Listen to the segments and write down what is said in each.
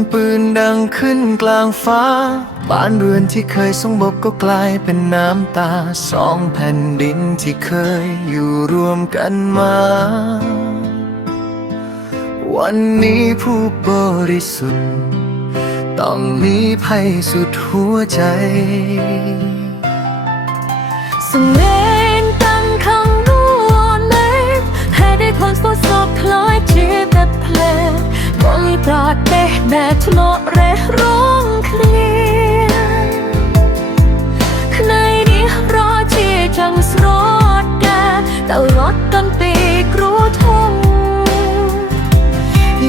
งปืนดังขึ้นกลางฟ้า บ้านเรือนที่เคยสงบก็กลายเป็นน้ำตา สองแผ่นดินที่เคยอยู่รวมกันมา วันนี้ผู้บริสุทธิ์ ต้องมีภัยสุดหัวใจ Sementankangguonet Maintenant rerong clear ในนี้รอที่จังสรอดแกแต่รถต้นตีกรู้ทง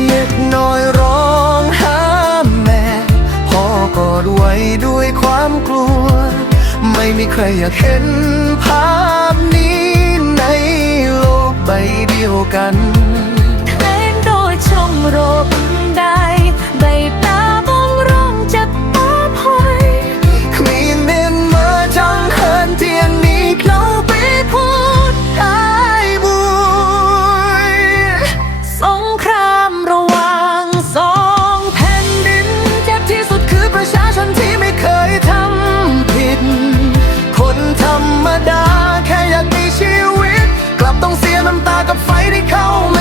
เย็ดน้อยร้องหาแม่พ่อกอดไว้ด้วยความกลัว ไม่มีใครอยากเห็นภาพนี้ในโลกใบเดียวกันเทรนโดยชมรม ที่สุดคือประชาชนที่ไม่เคยทำผิดคนธรรมดาแค่อยากมีชีวิต กลับต้องเสียน้ำตากับไฟที่เขาม่เ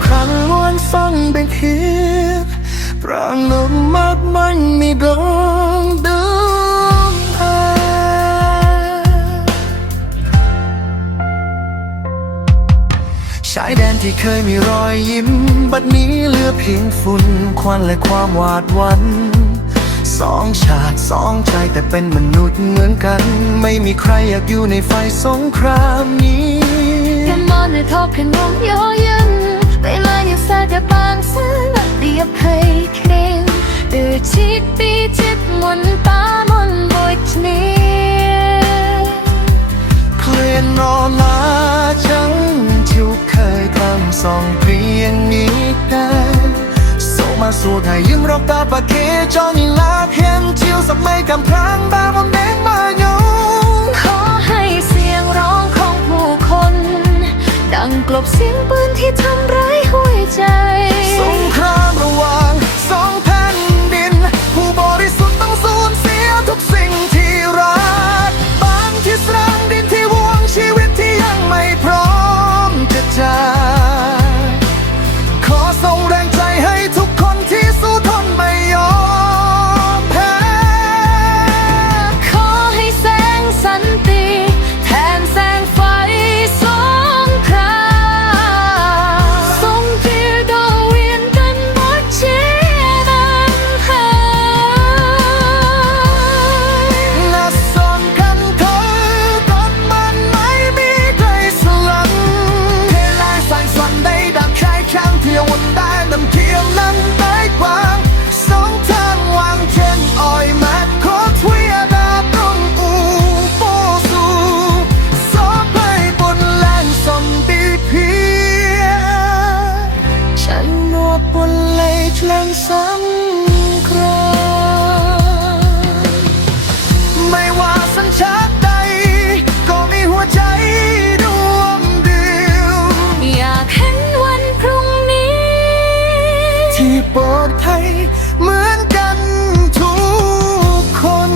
Xong khăn luôn xong bên khiếp Prang nó mắt manh mi đông đứng thang ชายแดนที่เคยมีรอยยิ้ม บัดนี้เหลือเพียงฝุ่นควันและความหวาดหวันสองชาติสองใจแต่เป็นมนุษย์เหมือนกัน ไม่มีใครอยากอยู่ในไฟสงครามนี้ Em mơ nơi thọ khăn nóng gió dân ពេលមកយើងសើចបានសើចពីអភ័យគ្រៀងដូចជីពីចិត្តមុនតាមុនដូចគ្នាឃ្លានរឡាចឹងជូខើយតាមសងព្រៀងនេះដែរសូមមកសួរថាយើងរកតបគេចង់ញឡាធានជាវសម័យកំប្រាំងបើមិនមែនមកញោម บเสียงปืนที่ทำร้ายหัวใจ ดภัยเหมือนกันทุกคน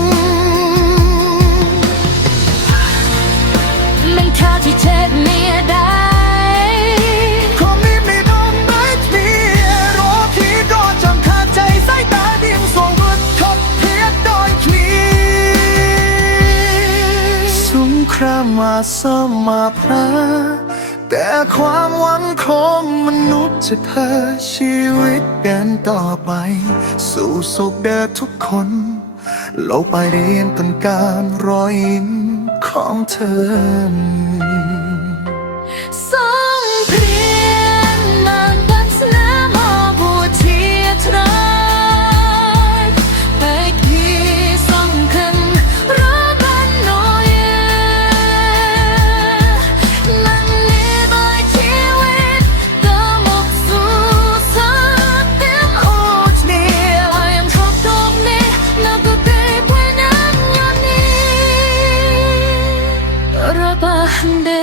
มันค่าที่เจ็ดเมียได้คงมีไม่โดนไม้เทียรอที่รอจำขาดใจสายตาเดียงสวงรุดทบเทียดดอยคลีสงครามมาสมมาพระ แต่ความหวังของมนุษย์จะพาชีวิตเดินต่อไป สู่สุขเดทุกคนโลกไปเรียนต้นการรอยยิ้มของเธอ and